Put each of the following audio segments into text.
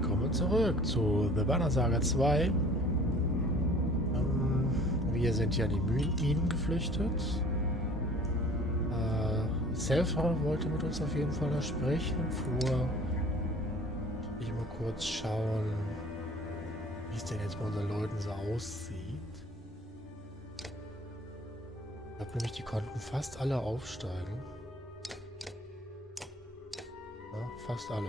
willkommen zurück zu The Saga 2. Wir sind ja in die Minen geflüchtet. Selfra wollte mit uns auf jeden Fall da sprechen. Vor ich mal kurz schauen, wie es denn jetzt bei unseren Leuten so aussieht. Ich glaube nämlich, die konnten fast alle aufsteigen. Ja, fast alle.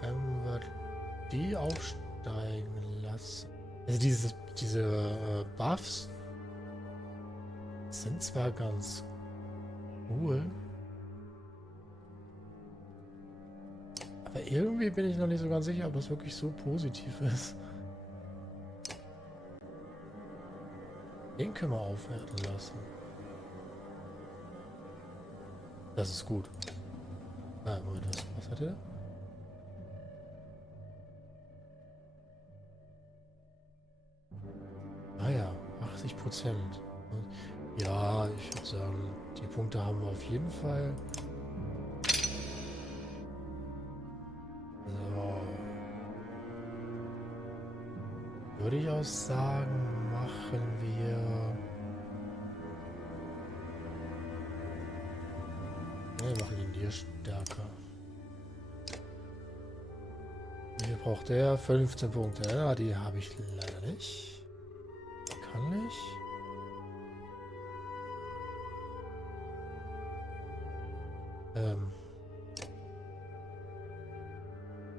Wenn wir die aufsteigen lassen. Also diese Buffs sind zwar ganz cool, aber irgendwie bin ich noch nicht so ganz sicher, ob das wirklich so positiv ist. Den können wir aufwerten lassen. Das ist gut. Moment, was hat er? Ah ja, 80%. Ja, ich würde sagen, die Punkte haben wir auf jeden Fall. So. Würde ich auch sagen, machen wir... Ne, machen ihn hier stärker. Wie viel braucht der? 15 Punkte. Ja, die habe ich leider nicht. Kann ich?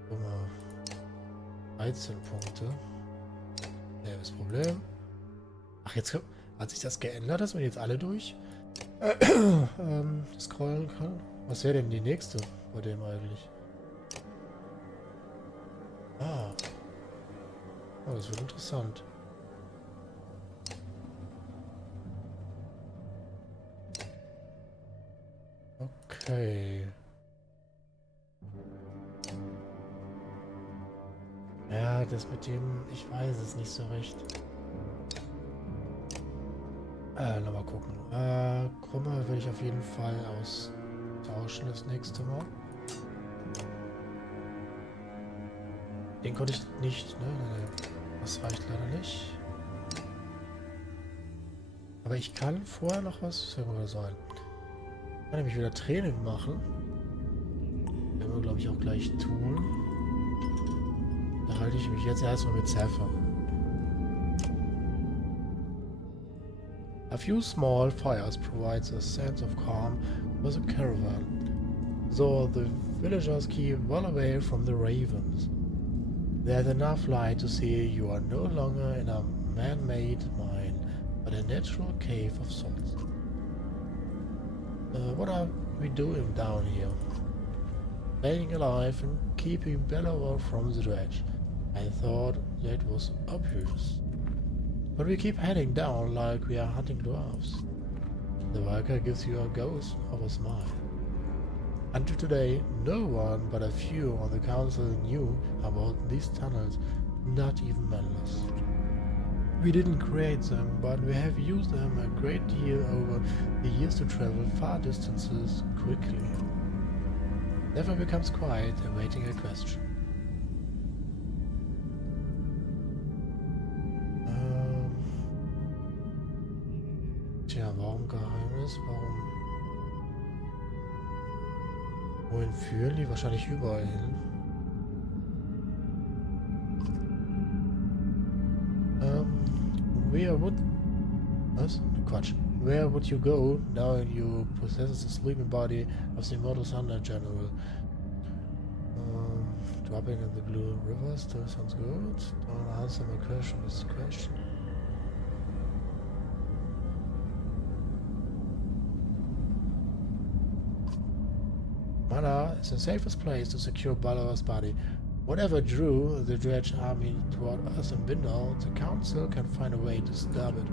Guck mal. 13 Punkte. Ja, das Problem. Ach, jetzt hat sich das geändert, dass man jetzt alle durch scrollen kann. Was wäre denn die nächste bei dem eigentlich? Ah. Oh, das wird interessant. Okay. Ja, das mit dem, ich weiß es nicht so recht. Nochmal gucken. Krumme will ich auf jeden Fall austauschen das nächste Mal. Den konnte ich nicht, ne? Das reicht leider nicht. Aber ich kann vorher noch was sein. Ich kann nämlich wieder Training machen. Werden wir, glaube ich, auch gleich tun. Da halte ich mich jetzt erstmal mit Zephyr. A few small fires provides a sense of calm for the caravan, so the villagers keep well away from the ravens. There's enough light to see you are no longer in a man-made mine, but a natural cave of sorts. What are we doing down here? Staying alive and keeping Bellower from the dredge. I thought that was obvious. But we keep heading down like we are hunting dwarves. The worker gives you a ghost of a smile. Until today, no one but a few on the council knew about these tunnels, not even Manless. We didn't create them, but we have used them a great deal over the years to travel far distances quickly. Never becomes quiet, awaiting a question. Tja, warum Geheimnis? Warum? Wohin führen die? Wahrscheinlich überall hin. Where would... Was? Quatsch. Where would you go now you possess the sleeping body of the immortal Thunder General? Dropping in the blue river still sounds good. Don't answer my question is the question. Mana is the safest place to secure Balor's body. Whatever drew the Dredge army toward us in Bindal, the council can find a way to stop it.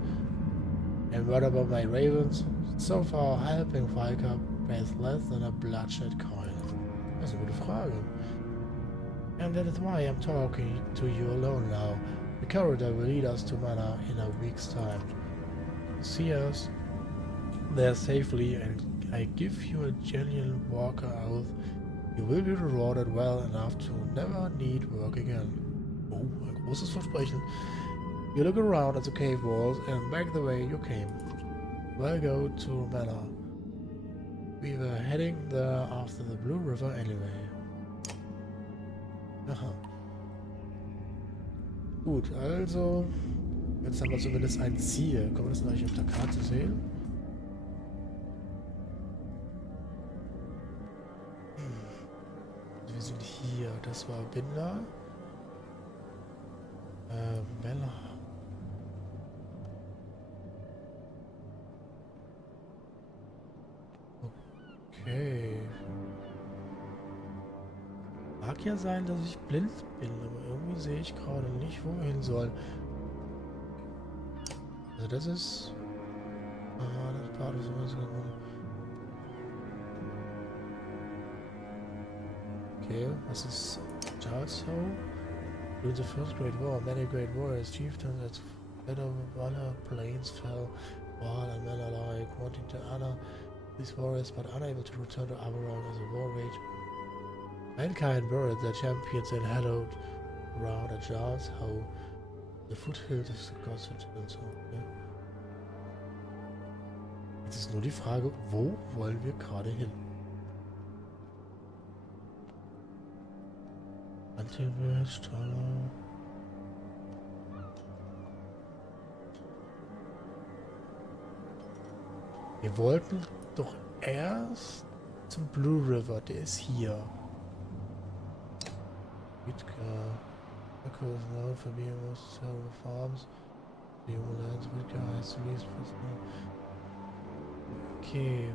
And what about my ravens? So far, helping Falca pays less than a bloodshed coin. Das ist eine gute Frage. And that is why I'm talking to you alone now. The corridor will lead us to Mana in a week's time. See us there safely, and I give you a genuine walker oath You will be rewarded well enough to never need work again. Oh, ein großes Versprechen. You look around at the cave walls and back the way you came. We'll go to Manor. We were heading there after the Blue River anyway. Aha. Gut, also jetzt haben wir zumindest ein Ziel. Können wir das gleich auf der Karte sehen? Wir sind hier. Das war Binder. Bella. Okay. Mag ja sein, dass ich blind bin, aber irgendwie sehe ich gerade nicht, wo wir hin sollen. Also das ist... Ah, das Bad ist immer so... Okay, was ist Charles Howe? During the First Great War, many great warriors, chieftains at Valor Plains fell, while and men alike wanting to honor these warriors but unable to return to Aberon as a war rage. Mankind buried their champions and hallowed around at Charles Howe, the foothills of the Gossip und so. Ja. Jetzt ist nur die Frage, wo wollen wir gerade hin? Wir wollten doch erst zum Blue River, der ist hier. Okay.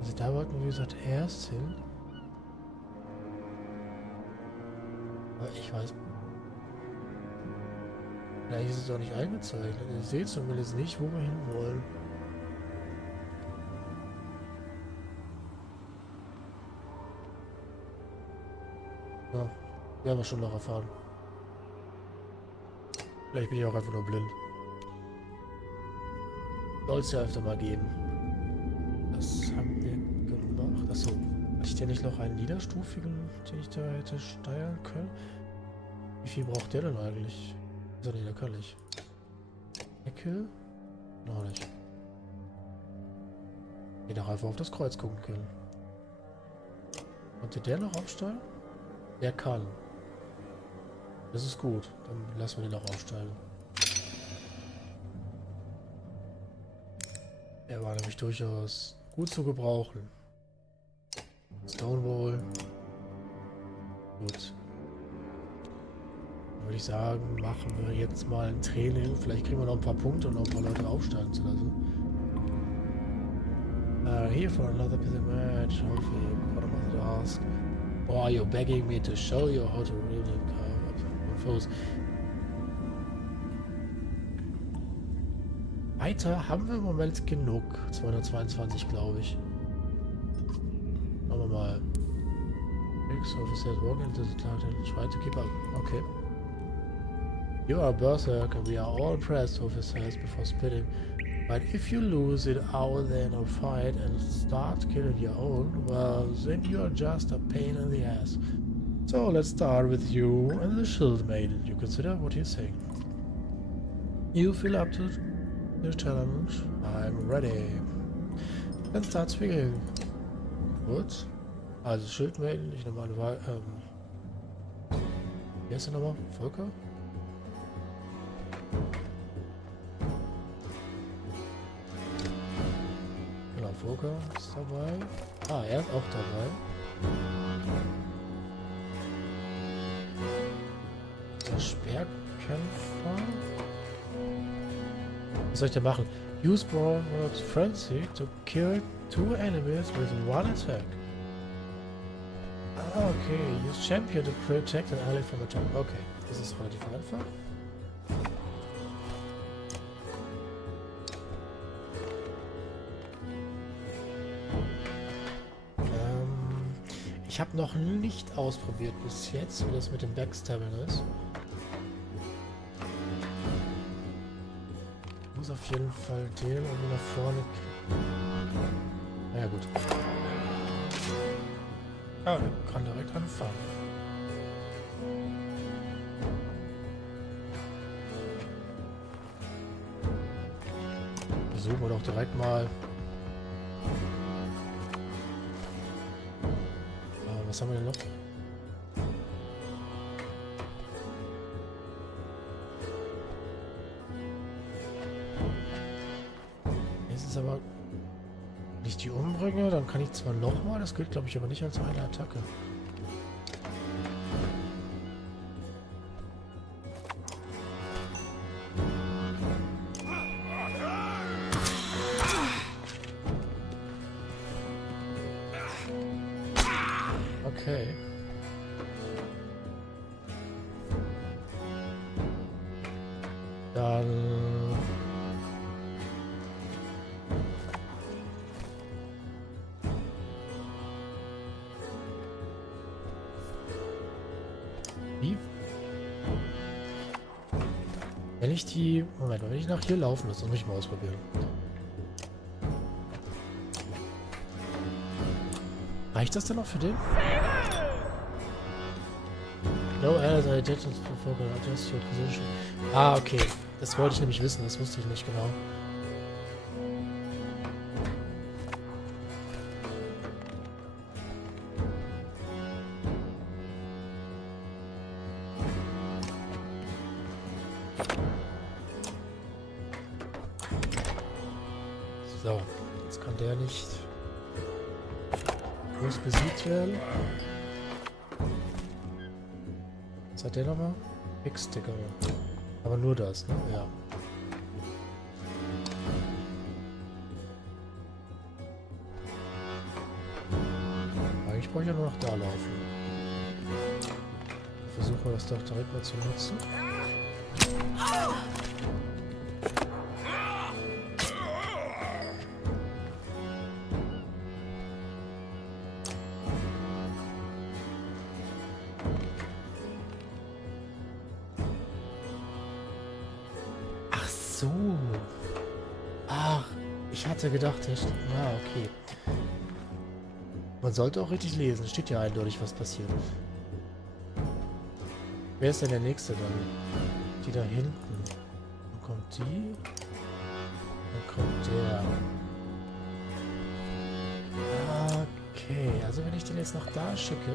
Also da wollten wir, wie gesagt, erst hin. Aber ich weiß. Vielleicht ist es doch nicht eingezeichnet. Ich sehe zumindest nicht, wo wir hinwollen. Ja, werden wir schon noch erfahren. Vielleicht bin ich auch einfach nur blind. Soll es ja öfter mal geben. Das haben wir gemacht. Achso, hatte ich denn nicht noch einen niederstufigen, den ich da hätte steuern können? Wie viel braucht der denn eigentlich? So, nee, der kann nicht. Ecke? Noch nicht. Ich hätte auch einfach auf das Kreuz gucken können. Konnte der noch aufsteigen? Der kann. Das ist gut. Dann lassen wir den noch aufsteigen. Er war nämlich durchaus gut zu gebrauchen. Stonewall. Gut. Dann würde ich sagen, machen wir jetzt mal ein Training. Vielleicht kriegen wir noch ein paar Punkte und noch ein paar Leute aufsteigen zu lassen. Here for another busy match. Hopefully, what am I to ask? Or are you begging me to show you how to really foes? Weiter haben wir im Moment genug. 222, glaube ich. Schauen wir mal. Officers walking into the cloud and try to keep up. Okay. You are a berserker. We are all impressed, officers, before splitting. But if you lose it out there in a fight and start killing your own, well, then you are just a pain in the ass. So let's start with you and the shield maiden. You consider what you're saying. You feel up to the challenge. I'm ready. Then start speaking. Gut. Also Schildmaiden, ich nehme an, wie heißt der nochmal? Volker? Genau, Volker ist dabei. Ah, er ist auch dabei. Der Speerkämpfer. Was soll ich denn machen? Use Broadworks Frenzy to kill 2 enemies with 1 attack. Okay, use Champion to protect an ally from attack. Okay, das ist relativ einfach. Ich habe noch nicht ausprobiert bis jetzt, wie das mit dem Backstabbing ist. Auf jeden Fall den irgendwie nach vorne. Naja, gut. Ja, der kann direkt anfangen. Versuchen wir doch direkt mal. Was haben wir denn noch? Jetzt ist aber nicht die umbringe, dann kann ich zwar nochmal, das gilt glaube ich aber nicht als eine Attacke. Okay. Dann... Wie? Wenn ich die... Moment, wenn ich nach hier laufen muss, muss ich mal ausprobieren. Reicht das denn noch für den? No, I did it before I adjust your position. Ah, okay. Das wollte ich nämlich wissen, das wusste ich nicht genau. So, jetzt kann der nicht groß besiegt werden. Was hat der nochmal? X-Sticker. Aber nur das, ne? Ja. Eigentlich brauche ich ja nur noch da laufen. Versuchen wir das doch direkt mal zu nutzen. So. Ach, ich hatte gedacht, okay. Man sollte auch richtig lesen. Steht ja eindeutig, was passiert. Wer ist denn der Nächste dann? Die da hinten. Dann kommt die. Dann kommt der. Okay, also wenn ich den jetzt noch da schicke,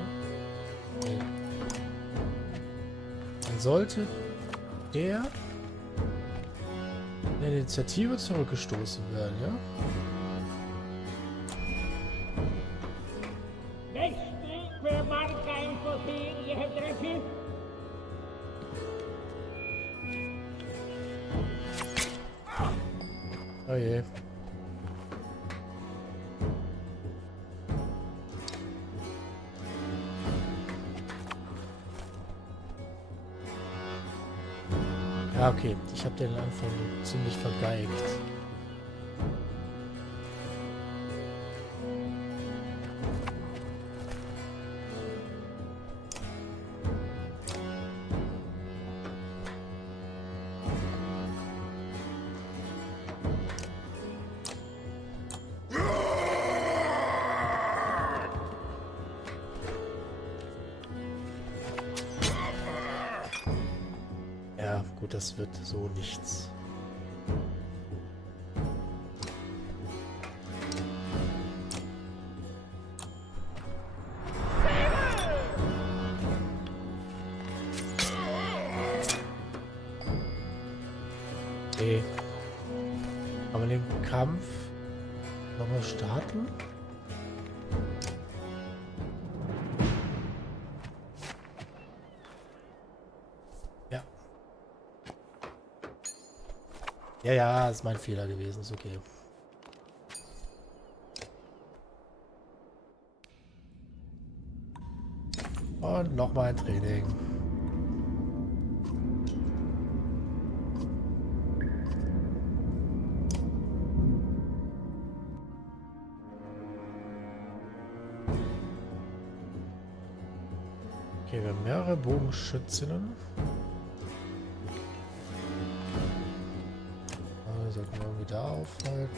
dann sollte der in der Initiative zurückgestoßen werden, ja? Oh je. Ja, okay. Ich habe den Anfang ziemlich vergeigt. Ja, gut, das wird so nichts. Okay. Kann man den Kampf nochmal starten? Ja. Ja, ist mein Fehler gewesen, ist okay. Und nochmal ein Training. Okay, wir haben mehrere Bogenschützinnen. Sollten wir irgendwie da aufhalten.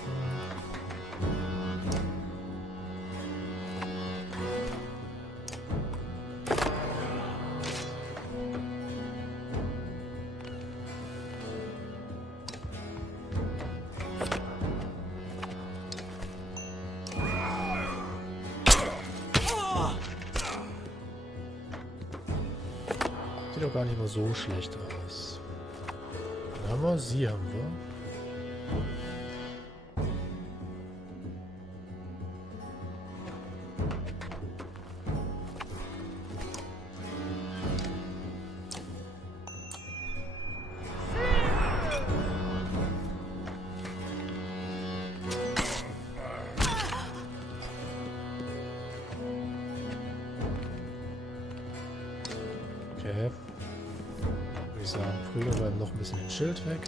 sieht doch gar nicht mal so schlecht aus. Dann haben wir, sie haben wir. Okay. Würde ich sagen, prügeln wir noch ein bisschen den Schild weg.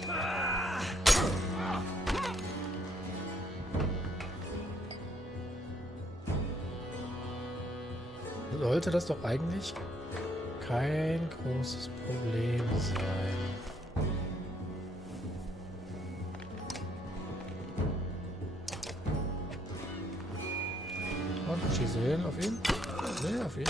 Sollte das doch eigentlich kein großes Problem sein. Und schieße hin auf ihn. Nee, auf ihn.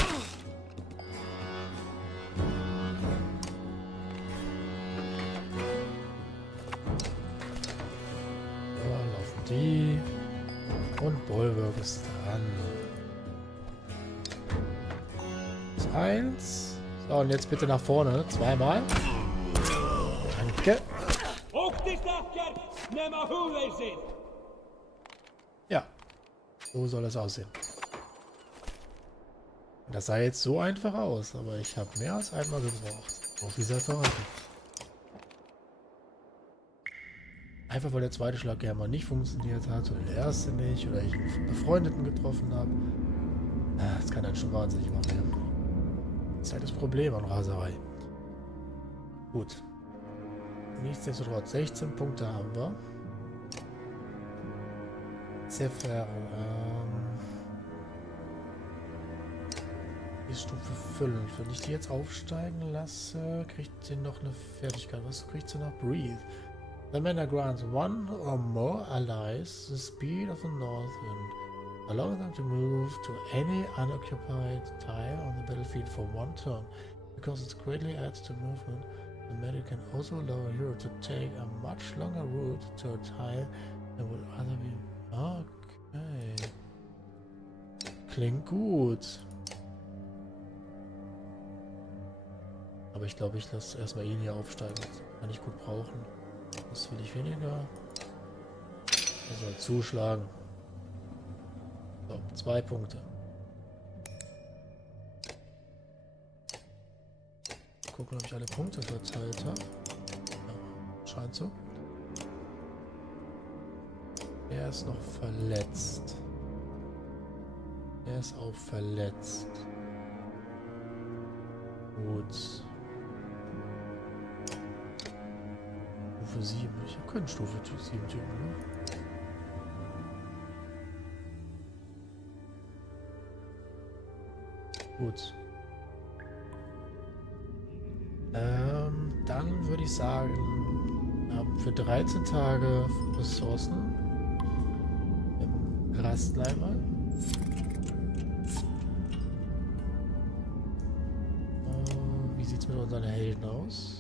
Die und Bollwerk ist dran. Das 1. So, und jetzt bitte nach vorne. Zweimal. Danke. Ja. So soll es aussehen. Das sah jetzt so einfach aus, aber ich habe mehr als einmal gebraucht. Auf dieser Verraten. Einfach weil der zweite Schlag ja mal nicht funktioniert hat oder der erste nicht oder ich einen Befreundeten getroffen habe. Das kann einen schon wahnsinnig machen. Das ist halt das Problem an Raserei. Gut. Nichtsdestotrotz 16 Punkte haben wir. Sehr fair. Die Stufe füllen. Wenn ich die jetzt aufsteigen lasse, kriegt sie noch eine Fertigkeit. Was kriegt sie noch? Breathe. The mana grants one or more allies the speed of the north wind, allowing them to move to any unoccupied tile on the battlefield for one turn. Because it greatly adds to movement, the medic can also allow a hero to take a much longer route to a tile than would other be. Okay. Klingt gut. Aber ich glaube, ich lasse erstmal ihn hier aufsteigen. Das kann ich gut brauchen. Das will ich weniger. Er soll zuschlagen. So, 2 Punkte. Gucken, ob ich alle Punkte verteilt habe. Ja, scheint so. Er ist noch verletzt. Er ist auch verletzt. Gut. Stufe 7. Ich habe keinen Stufe 7 Typen, ne? Gut. Dann würde ich sagen, für 13 Tage Ressourcen im Rastleimer. Wie sieht es mit unseren Helden aus?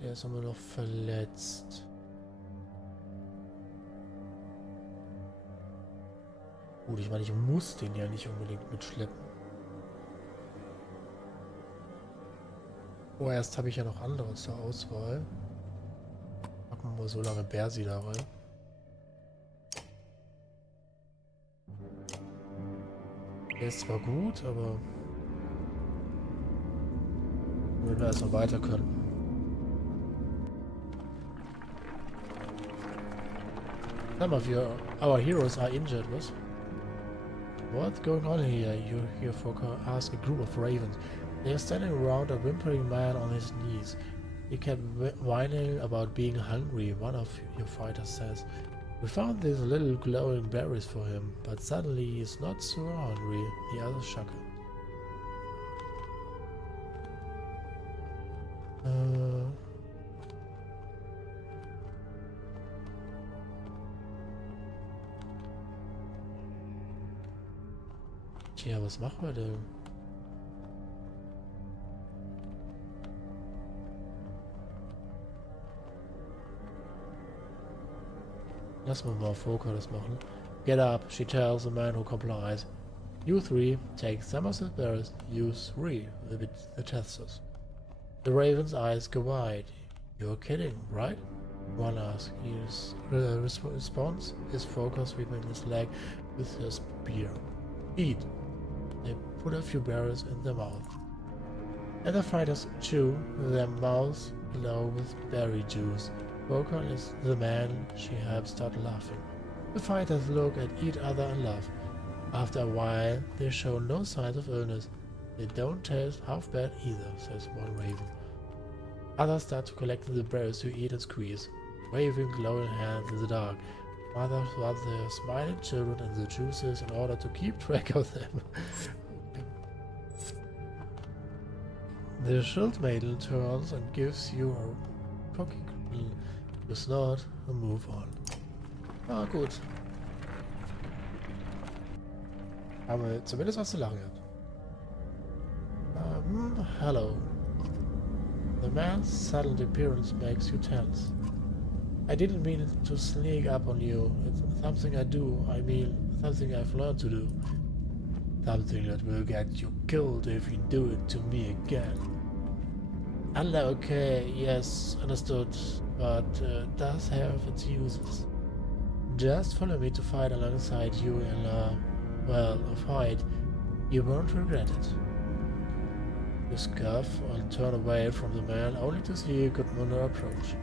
Der ist aber noch verletzt. Gut, ich meine, ich muss den ja nicht unbedingt mitschleppen. Vorerst habe ich ja noch andere zur Auswahl. Packen wir mal so lange Bersi da rein. Der ist zwar gut, aber wenn wir erst noch weiter können. Some of our heroes are injured, was? What's going on here? You hear Fokker ask a group of ravens. They are standing around a whimpering man on his knees. He kept whining about being hungry, one of your fighters says. We found these little glowing berries for him, but suddenly he is not so hungry, the others chuckle. Tja, was machen wir denn? Lass mal Fokker das machen. Get up, she tells the man who complies. You three take some of the berries. You three with the testers. The raven's eyes go wide. You're kidding, right? One asks. His response is focused between his leg with his spear. Eat. They put a few berries in their mouth. And the fighters chew their mouths glow with berry juice. Volkan is the man she helps start laughing. The fighters look at each other and laugh. After a while, they show no signs of illness. They don't taste half bad either, says one raven. Others start to collect the berries to eat and squeeze, waving glowing hands in the dark. Mothers rub their smiling children in the juices in order to keep track of them. The shield maiden turns and gives you a cookie. You snort and move on. Ah, gut. Haben wir zumindest was zu lachen gehabt. Hello. The man's sudden appearance makes you tense. I didn't mean to sneak up on you. It's something I do. I mean, something I've learned to do. Something that will get you killed if you do it to me again. Allah, okay, yes, understood, but does have its uses. Just follow me to fight alongside you in a fight. You won't regret it. You scoff and turn away from the man, only to see Gudmundr approach.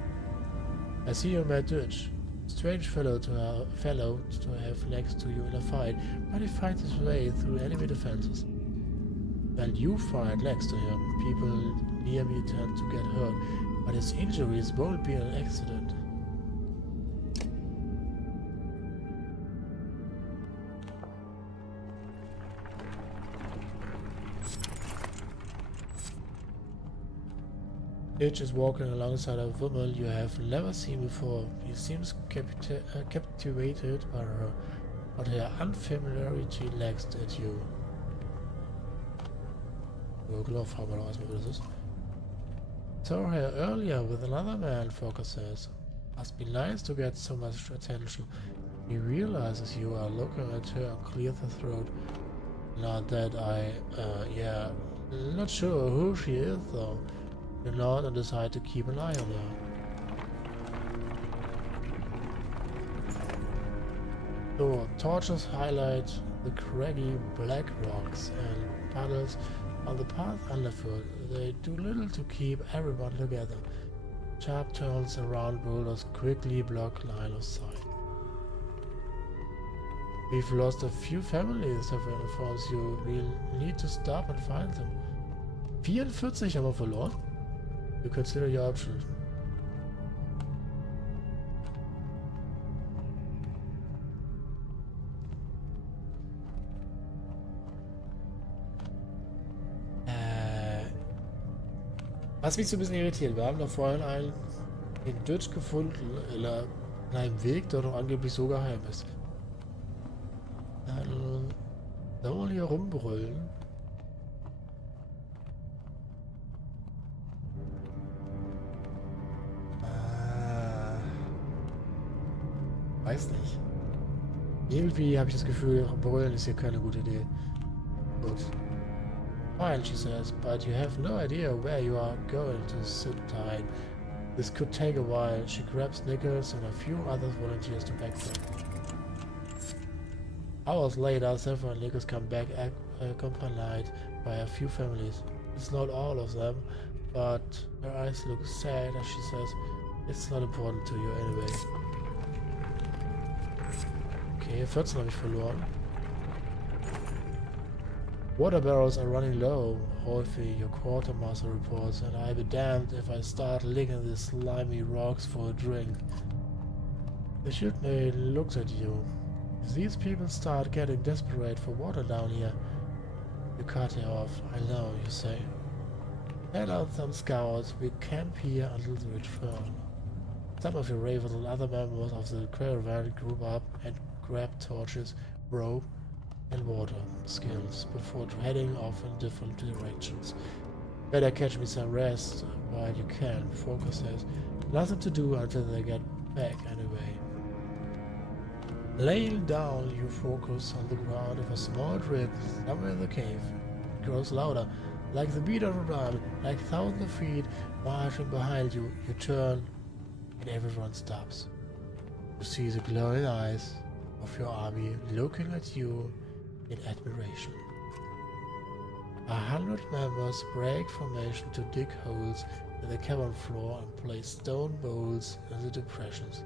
I see you met Dytch. Strange fellow to have next to you in a fight, but he fights his way through enemy defenses. When you fight next to him, people near me tend to get hurt, but his injuries won't be an accident. Dytch is walking alongside a woman you have never seen before. He seems captivated by her, but her unfamiliarity next at you. Fragen wir doch erstmal, wer das ist. Saw her earlier with another man, Volker says. Must be nice to get so much attention. He realizes you are looking at her and clears her throat. Not that yeah, not sure who she is though. You nod and decide to keep an eye on her. So, torches highlight the craggy black rocks and puddles on the path underfoot. They do little to keep everyone together. Sharp turns around boulders quickly block line of sight. We've lost a few families, Severin informs you. We'll need to stop and find them. 44 haben wir verloren? You consider your options. Was mich so ein bisschen irritiert, wir haben da vorhin den Dytch gefunden, in einem Weg, der doch angeblich so geheim ist. Dann wollen wir hier rumbrüllen. Weiß nicht. Irgendwie habe ich das Gefühl, brüllen ist hier keine gute Idee. Gut. Fine, she says, but you have no idea where you are going to sit tight. This could take a while. She grabs Nichols and a few other volunteers to back them. Hours later, Severin and Nichols come back accompanied by a few families. It's not all of them, but her eyes look sad as she says, it's not important to you anyway. Okay, 14 habe ich verloren. Water barrels are running low, Rolfi, your quartermaster reports, and I'll be damned if I start licking these slimy rocks for a drink. The shipmate looks at you. If these people start getting desperate for water down here, you cut her off. I know, you say. Send out some scouts. We camp here until the return. Some of your ravens and other members of the caravan group up and grab torches, rope, and water skills before heading off in different directions. Better catch me some rest while you can, Volker says. Nothing to do until they get back anyway. Laying down, you focus on the ground with a small drip somewhere in the cave. It grows louder, like the beat of a drum, like thousands of feet marching behind you. You turn, and everyone stops. You see the glowing eyes of your army looking at you in admiration. 100 members break formation to dig holes in the cavern floor and place stone bowls in the depressions.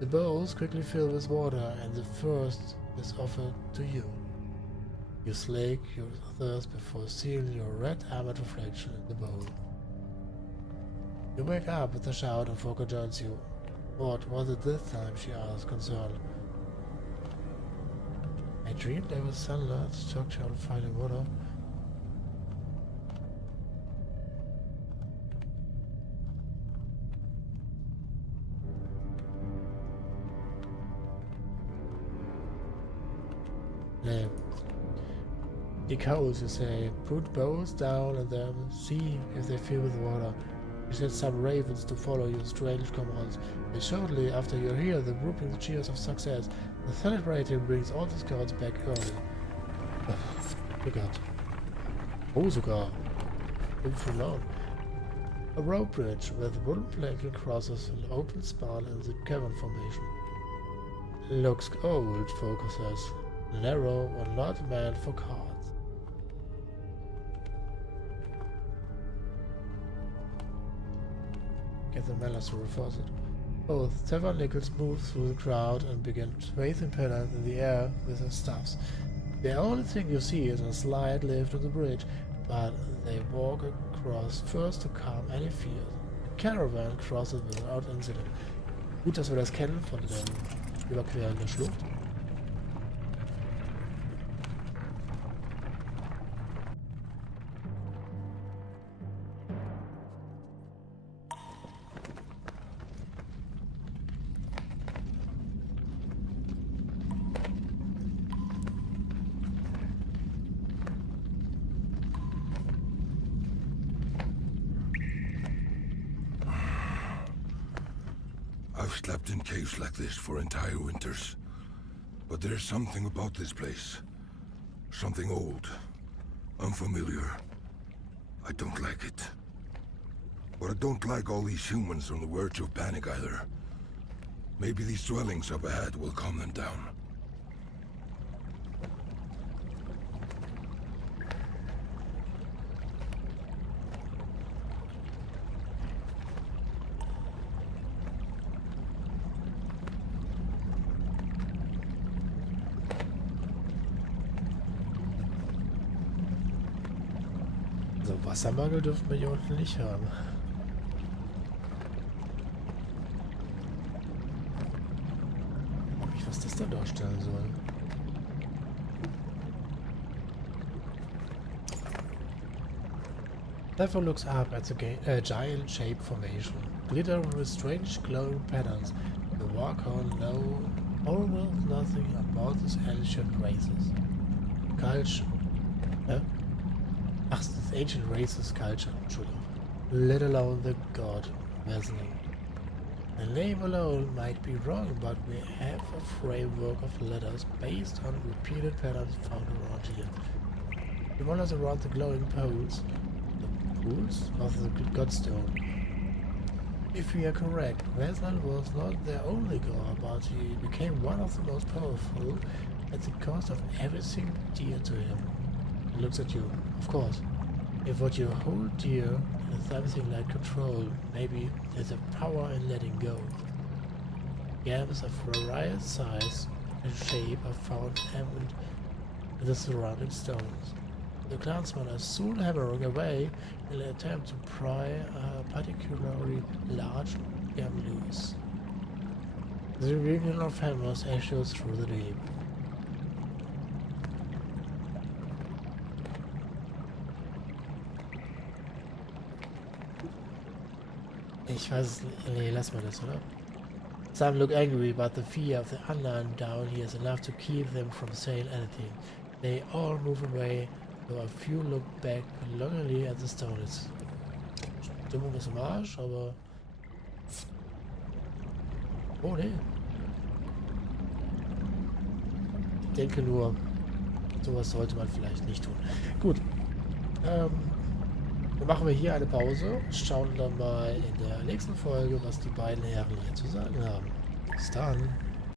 The bowls quickly fill with water, and the first is offered to you. You slake your thirst before seeing your red armored reflection in the bowl. You wake up with a shout and Foka joins you. What was it this time? She asked, concerned. I dreamed there was sunlight, structure and finding water. Name. Dig holes, you say. Put bows down in them, see if they fill with water. You set some ravens to follow your strange commands, and shortly after you hear the whooping cheers of success, the celebrating brings all the scouts back early. Oh God. Oh, sogar. Verloren. A rope bridge with wooden planking crosses an open span in the cavern formation. Looks old, Focus says. Narrow and not meant for cars. Get the manners to reinforce it. Both Tavern Nichols move through the crowd and begin raising pennants in the air with their staffs. The only thing you see is a slight lift on the bridge, but they walk across first to calm any fears. The caravan crosses without incident. Gut, dass wir das kennen von dem Überqueren der Schlucht. I've slept in caves like this for entire winters. But there's something about this place. Something old. Unfamiliar. I don't like it. But I don't like all these humans on the verge of panic either. Maybe these dwellings up ahead will calm them down. Also Wassermangel dürften wir hier unten nicht haben. Was das dann darstellen soll. Therefore looks up at the giant shape formation, glittering with strange glowing patterns. The Warcon know almost nothing about these ancient races. Culture. Ach, this ancient races culture, Entschuldigung. Let alone the god Vesney. The name alone might be wrong, but we have a framework of letters based on repeated patterns found around here. It wanders around the glowing poles, the pools of the godstone. If we are correct, Vesnal was not their only god, but he became one of the most powerful at the cost of everything dear to him. He looks at you, of course. If what you hold dear is something like control, maybe there's a power in letting go. Gems of various size and shape are found embedded in the surrounding stones. The clansmen are soon hammering away in an attempt to pry a particularly large gem loose. The ringing of hammers echoes through the deep. Ich weiß es nicht. Nee, lass mal das, oder? Some look angry, but the fear of the unknown down here is enough to keep them from saying anything. They all move away, though a few look back longingly at the stones. Stimmung ist im Arsch, aber... Oh, nee. denke nur, sowas sollte man vielleicht nicht tun. Gut. Dann machen wir hier eine Pause. Schauen dann mal in der nächsten Folge, was die beiden Herren hier zu sagen haben. Bis dann.